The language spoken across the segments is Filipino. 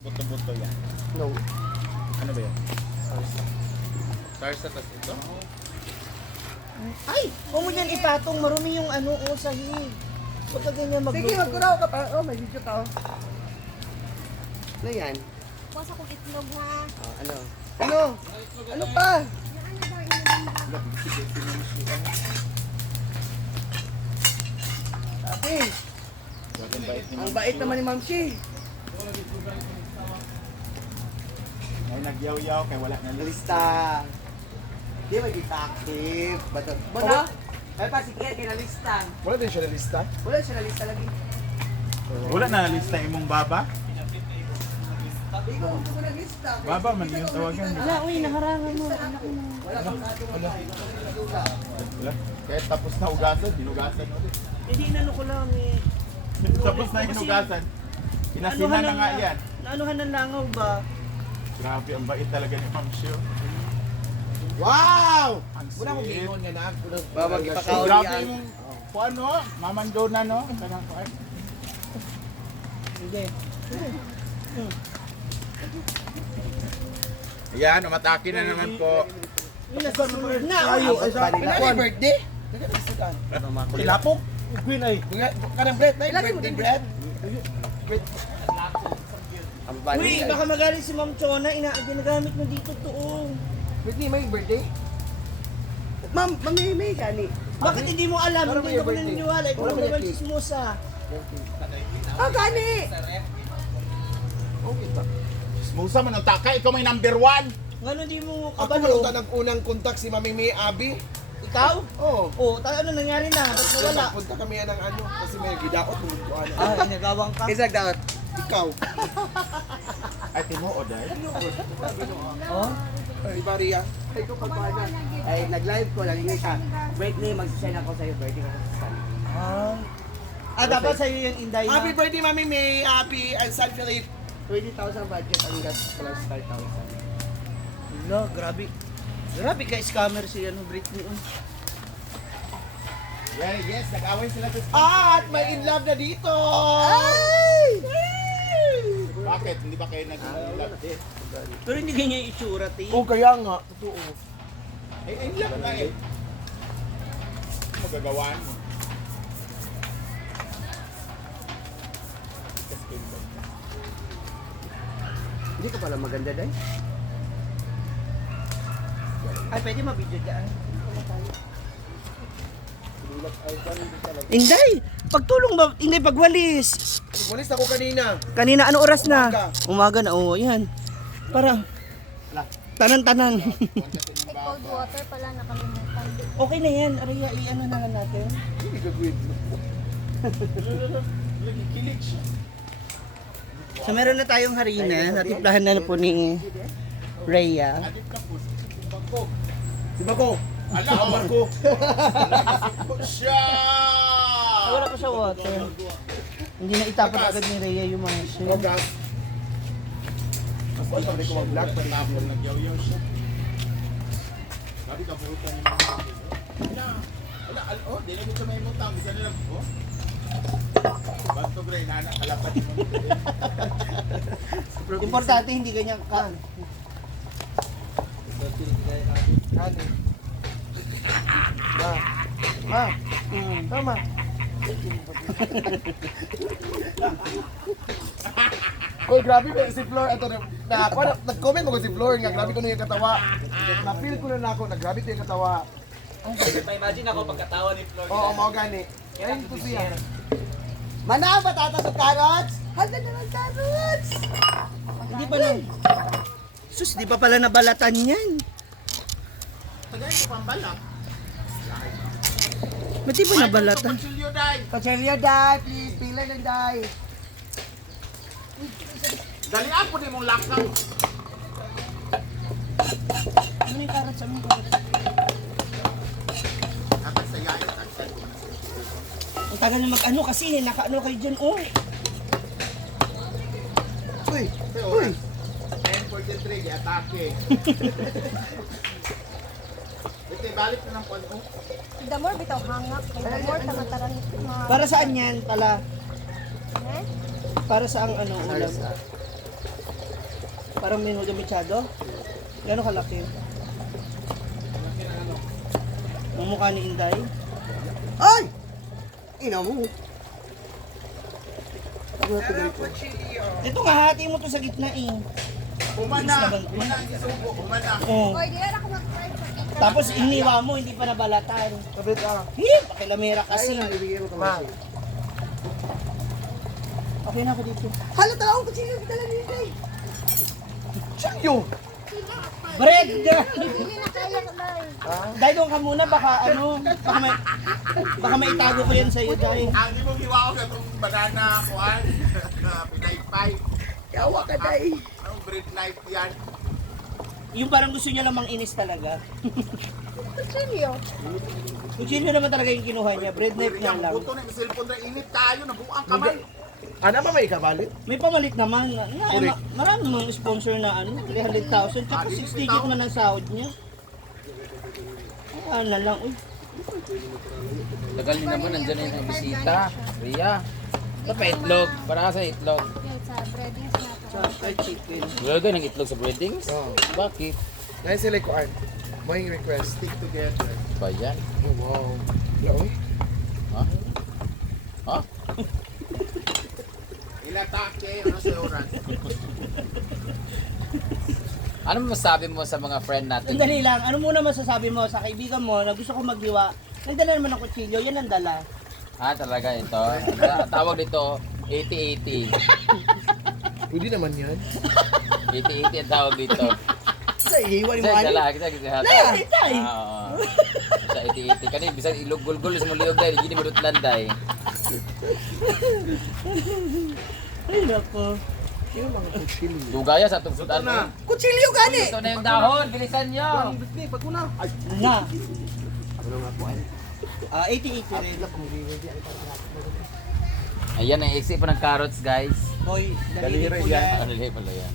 Buto-buto yan. No. Ano ba yan? Salsa. Sarsa tas ito? Ay! Huwag mo yan ipatong. Marumi yung ano, sahig. Huwag ka ganyan magluto. Sige, magkuraw ka pa. Oh, may video ka. Oh. Ano yan? Pusa kong itlog ha. Oh, ano? Ano? Ano pa? Ate, Ang bait ni ang bait naman ni Ma'am Shi. Ay, nagyaw-yaw kay wala na list. Lista. Di ba kita active? Bato. Bana? Ay pa, sige, kinalista. Wala din siya na lista? Wala siya na lista lagi. Wala na lista imong baba? Di ko gusto ko na lista. Baba man yung tawagan. Wala, uy, naharangan mo. Anak mo. Wala kang wala. Wala. Kaya tapos na hugasan, hinugasan ulit. Hindi, inano ko lang eh. Tapos na hinugasan. Inasina na nga yan. Naanuhan ng langaw ba? Grabe, ang bait talaga ni Ma'am Shio. Wow! Ang Wala akong sweet. gingon nga na. Babag ipakauli Grabe ang... yung kung ano, mamando na no? Kanang kuan. Hindi. Ayan, umatake na naman po. Yung nasunod na. Ayo, ay sa Kanina. Kanang birthday? Tilapok? Queen ay. Kanang bread na Ilagay mo birthday din. bread. Ang Uy, bali. baka magaling si Ma'am Chona. Ginagamit mo dito to. Birthday, may birthday? Ma'am, may gani. Bakit hindi mo alam? Para Hindi may ka mo birthday. naniniwala. Ikaw Para may naman cake. chismosa. Ah, gani! Okay ba? Musa man ang taka, ikaw may number 1. Ngano di mo Ako kabalo? nakunta ng unang kontak si Mami May Abi. Ikaw? Oo. Oh, ano nangyari na? Ba't nawala? Punta kami yan ng ano, kasi may gidaot ng kuan. Ah, inagawang ka? Isag daot. Ikaw. Ay, tinuod ay. Oh? Di ba Ria? Ay, ko pagpana. Ay, nag-live ko lang siya. Birthday, mag-send ako sa'yo. Birthday ko sa San. Dapat sa'yo yung inday na. Happy birthday Mami May, Happy and San Philip. 20,000 budget ang gas plus 5,000. Wala, grabe. Grabe ka scammer si Britney. Well, yes, nag-away sila sa At may in love na dito! Bakit? Hindi ba kayo nag-love? Pero hindi ganyan yung itsura, ti. Oh, kaya nga. Totoo. Ay, in love na eh. Magagawaan mo. Hindi ka pala maganda dahil. Ay, pwede mabidyo dyan. Inday! Pagtulong ba? Inday, pagwalis. Walis ako kanina. Kanina, ano oras na? Umaga na, oo, yan. Para, tanan-tanan. Ay, cold water pala nakalimutan. Okay na yan, Araya, i-ano na lang natin. Hindi ka good. Kilig siya. So, meron na tayong harina. Natimplahan na po ni Rhea. Adip na po. Bangko. Si Bako. Ala, ang bangko. Naisip ko siya. Wala pa siya water. Hindi na itapon agad ni Rhea yung mga shit. Gas. Mas di pa rin ko mag-vlog. Tapos nagyaw-yaw siya. Sabi ka, buhutan niyo mga kapit. Oh, di lang ito may mutang. Bisa na lang po. Banto gray, nana, kalapat mo. Importante hindi ganyan ka. Kani. Ma. Tama. Uy, grabe ba si Flor ato nag-comment mo ko si Flor nga grabe ko na yung katawa. Na-feel ko na ako, grabe ko yung katawa. Imagine ako pagkatawa ni Flor. Oo, mao gani. Ayun ko siya. Mana, batata sa carrots? Handa na ng carrots! Hindi pa lang. Sus, di pa pala nabalatan yan. Tagay ko pang balak. Ba't di pa nabalatan? Pagsulyo, day. Pachelio, dai, please. Pila ng dai. Dali ako din mong lakaw. Ano yung karat sa mga karat? Kapag sa yaya, taksan ko na. Ang tagal na mag-ano kasi, naka-ano kayo dyan, oh. Uy, Uy! 10:43, i-atake. Ito, balik na ng kwan, oh. The more bitaw hangak, kay the more tamataran mga... Para saan yan pala? Eh? Para sa ang ano, ulam? Parang menudo mechado. Gano'ng kalaki? Ang mukha ni Inday. Ay! Ina mo. Ano na tigil ko? Ito nga, hati mo to sa gitna eh. Umana ang isubo, umana. Oh. Oy, di na ako mag-try. Tapos iniwa mo, hindi pa nabalatan. Kapit ah. Pakilamera kasi. Ayun na, ibigay mo kamay. Okay na ako dito. Hala, talawang kutsilyo yung dala ni Inday. Chilyo! Bread! Hindi na kaya ko na. Dahil doon ka muna, baka baka maitago ko yan sa'yo, Day. Ang di mo hiwa ko sa itong banana, kuhan, pinaypay. Yawa ka, Day. Anong bread knife yan? Yung parang gusto niya lamang inis talaga. Kutsilyo. Kutsilyo naman talaga yung kinuha niya, bread knife nga Yung lang. buto na yung cellphone na init tayo, nabuang kamay. Ano ba may kabalit? May pamalit naman. Marami namang sponsor na 300,000. Tsaka 60 gig man ang sahod niya. Ano lang, uy. Tagal niyo naman, nandyan na yung bisita. Ria. Ito pa itlog. Para ka sa itlog. Yan sa breadings na to. Sa fried chicken. Lagay ng itlog sa breadings? Oo. Bakit? Ngayon sila kuan. May request. Stick together. Ba yan? Oh, wow. Yaw. Ha? Ha? Ilatake, ano sa oras? Ano masabi mo sa mga friend natin? Sandali lang, ano muna masasabi mo sa kaibigan mo na gusto ko magdiwa? Nagdala naman ng kutsilyo, yan ang dala. Ah, talaga ito. Tawag dito, 80-80. Pwede naman yan. 80-80 ang tawag dito. Sa iiwan mo Sa ano? dala, kita kita. Tay! Sa 80-80. Kani, bisan ilog-gulgul sa muliog dahil, hindi madutlan dahil. Ay, nako. Dugaya sa itong sudan. Kutsilyo gani! Ito na yung dahon, bilisan nyo. Na. Ano nga po ay? 80-80 rin. Ayan, naisip pa ng carrots, guys. Hoy, daliri Daliri po yan. yan. Ano lang pala yan?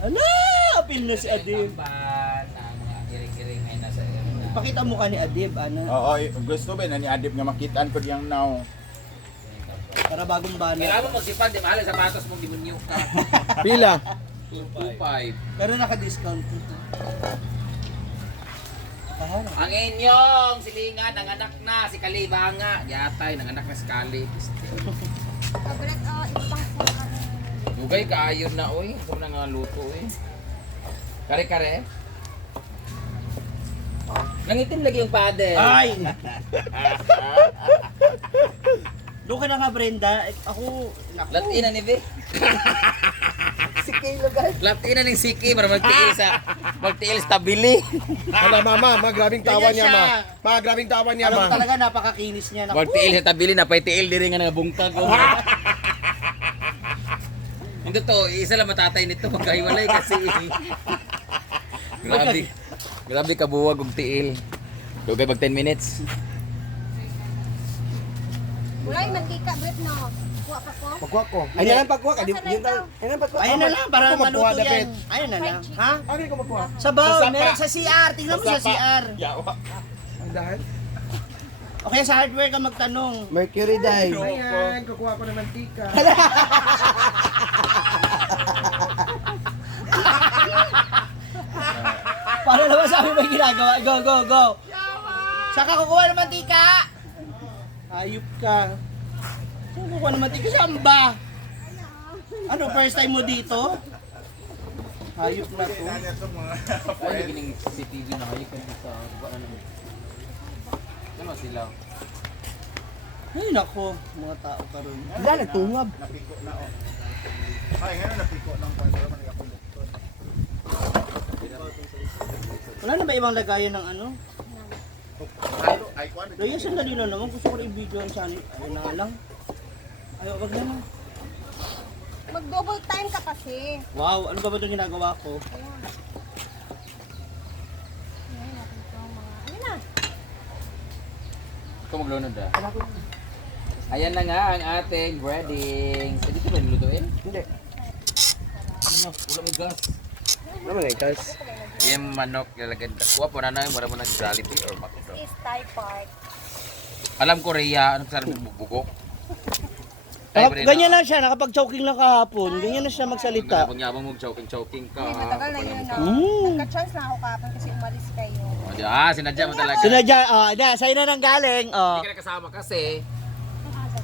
Ano? Apil na si Adib. Ang mga iring-iring ay nasa Pakita mo ka ni Adib, ano? Oo, gusto ba na ni Adib nga makitaan ko diyang now. Para bagong bana. Kailangan mo magsipad, di mahal ang sapatos mong demonyo ka. Pila. 2.5. Pero naka-discount. Paano? Ang inyong silingan, nanganak na, si Kalibanga. Yatay, nanganak na si Kali. Pabret, ipang sa Dugay kaayon na, oy. Ito na nga luto, oy. Kare-kare. Nangitim lagi yung paddle. Ay! Doon ka na nga, Brenda. Ako, naku. Latina ni Vic. Si Kaylo guys. Latina ni Siki para magtiil sa tabili. Hala mama, grabing tawa niya ma. Ma, grabing tawa niya Alam ma. talaga, napakakinis niya. Naku. Magtiil sa tabili na pay tiil diri nga nga bungkag. Hindi to, isa lang matatay nito magkahiwalay kasi. Grabe. Grabe kabuwag og tiil. Dugay mag 10 minutes. Wala yung mantika, Bret, no? Kuha pa ko. Magkuha ko. Ay na lang pagkuha ka. Ayun na pagkuha. Ayun na lang, para Ako magkuha, maluto David. yan. Ayun na lang. Ha? Ano yung magkuha? Sabaw, Sa sapa. meron sa CR. Tingnan mo sa CR. Yawa. Ang dahil? O kaya sa hardware ka magtanong. Mercury dive. Ayan, kukuha ko ng mantika. Paano naman sabi mo yung ginagawa? Go, go, go. Saan ka kukuha ng mantika? Ayup ka. Saan kukuha ng mantika? Saan ba? Ano, first time mo dito? Hayop na to. Ay, gining CCTV na kayo kasi sa wala na. Ano sila? Ay, nako. Mga tao ka ron. Wala, nagtungab. Napiko na o. Ay, ngayon napiko ng pandora man ako. Wala na ba ibang lagayan ng ano? Halo, ay kuan. Loya, sandali na naman. Gusto ko rin i-video ang channel. Ayun na nga lang. Ayaw, wag na lang. Mag-double time ka kasi. Wow, ano ba itong ginagawa ko? Ayan. Ayan, natin itong mga... Ano na? Ikaw maglunod ah. Ayan na nga ang ating breadings. Eh, dito ba nilutuin? Hindi. Ano? Wala may gas. Naman eh, guys. Yung manok nilagyan ka. Kuha po na na yung mara mo ng Jollibee or McDo. Is Thai Park. Alam ko Rhea, ano sa bubugok? Ganyan lang siya, nakapag-choking lang kahapon. Ganyan na siya magsalita. Pag yabang mo choking ka. Ay, matagal na yun na. Mm. Nagka-chance na ako kapon kasi umalis kayo. Sinadya mo talaga. Sinadya, sa'yo na nang galing. Hindi ka nakasama kasi.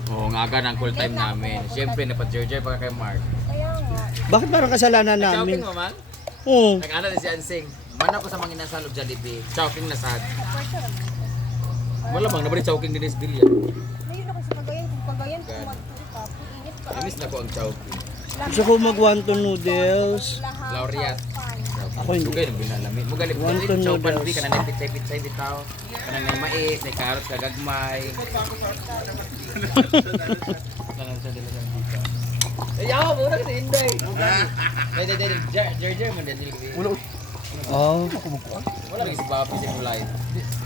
Oo, nga aga ng cool time namin. Siyempre, napag-jerjer pa kay Mark. Kaya nga. Bakit parang kasalanan namin? Choking mo, man? Oo. Nag-ano din si Ansing. Mana ko sa mga inasalog Jollibee. Choking na sad. Wala bang, nabali choking din is Bilya. Ngayon ako sa Cagayan. Kung Cagayan, kung magpapapin, init pa. Namiss na ko ang choking. Gusto ko mag-wonton noodles. Laureate. Ako hindi. Dugay nang binalami. Mo galit ko Wonton chow pan noodles. di kana na pitsay bitaw. Kanang may mais, may carrot, kagagmay. Kanang sa dila sa bita. Ayaw, mo na kasi inday. Dai, jerjer man din. Oh. Wala rin si Bobby si Kulay.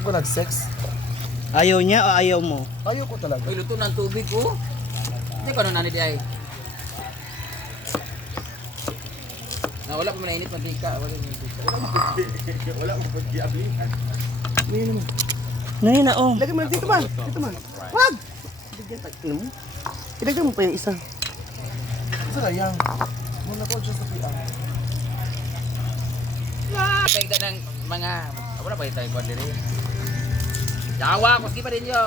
Ko nag-sex. Ayaw niya o ayaw mo? Ayaw ko talaga. Uy, luto ng tubig ko. Hindi ko nani di ay. Na wala pa man init mantika. Wala man mantika. Wala mo pag-giablihan. Nay na, oh. Lagyan mo dito man. Dito man. Wag! Ilagyan mo pa yung isa. Sayang. Muna ko just sa piang. Pagda ng mga wala pa tayo pa diri. Yawa, kuski pa din yo.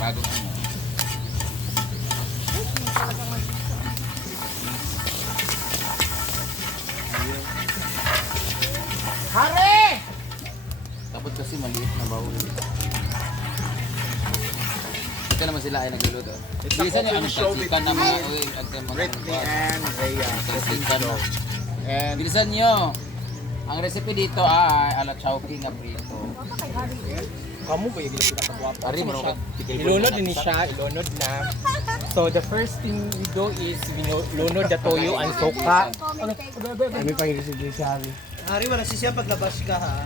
Bago. Hare! Dapat kasi maliit na baul. Ito naman sila ay nagluluto. Bilisan niyo ang chicken na mga oil at mga Britney and Rhea. chicken. And Bilisan niyo. Ang recipe dito ay ala chowking na prito. Kamu ba yung pinakagwapo? Ari mo ka Ilunod din siya, ilunod na. So the first thing we do is lunod the toyo and soka. Kami pang i-receive si Harry. Hari, wala siya paglabas ka, ha?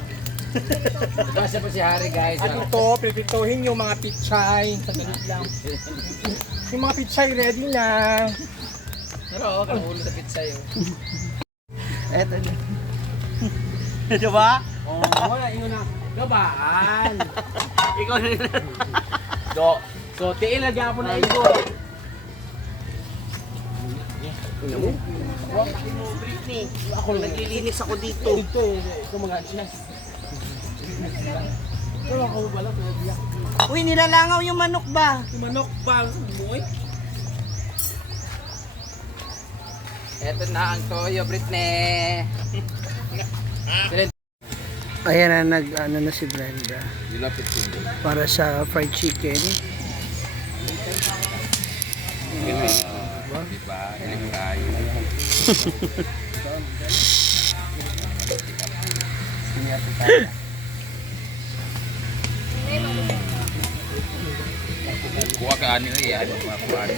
Basta po si Harry guys. At ito, pipituhin yung mga pichay. Sandali lang. Yung mga pichay ready na. Pero kang ulo sa pizza yun. Eto na. Diba? Oh, wala yun na. Gabaan. Ikaw na yun. So, tiil lagyan mo na ito. Britney, ako naglilinis ako dito. Ito mga chess. Ito lang ako pala. Uy, nilalangaw yung manok ba? Manok ba? Boy? Eto na ang toyo, Britney. Ayan na, ano na si Brenda. Dilapit ko. Para sa fried chicken. Diba? Hiling tayo. Kuha ka ano eh, ano mga kuhaan.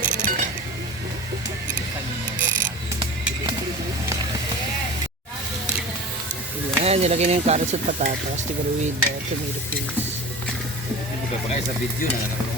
Ayan, nilagay na yung carrots at patatas. Together with tomato paste. Hindi ko pa kayo sa video na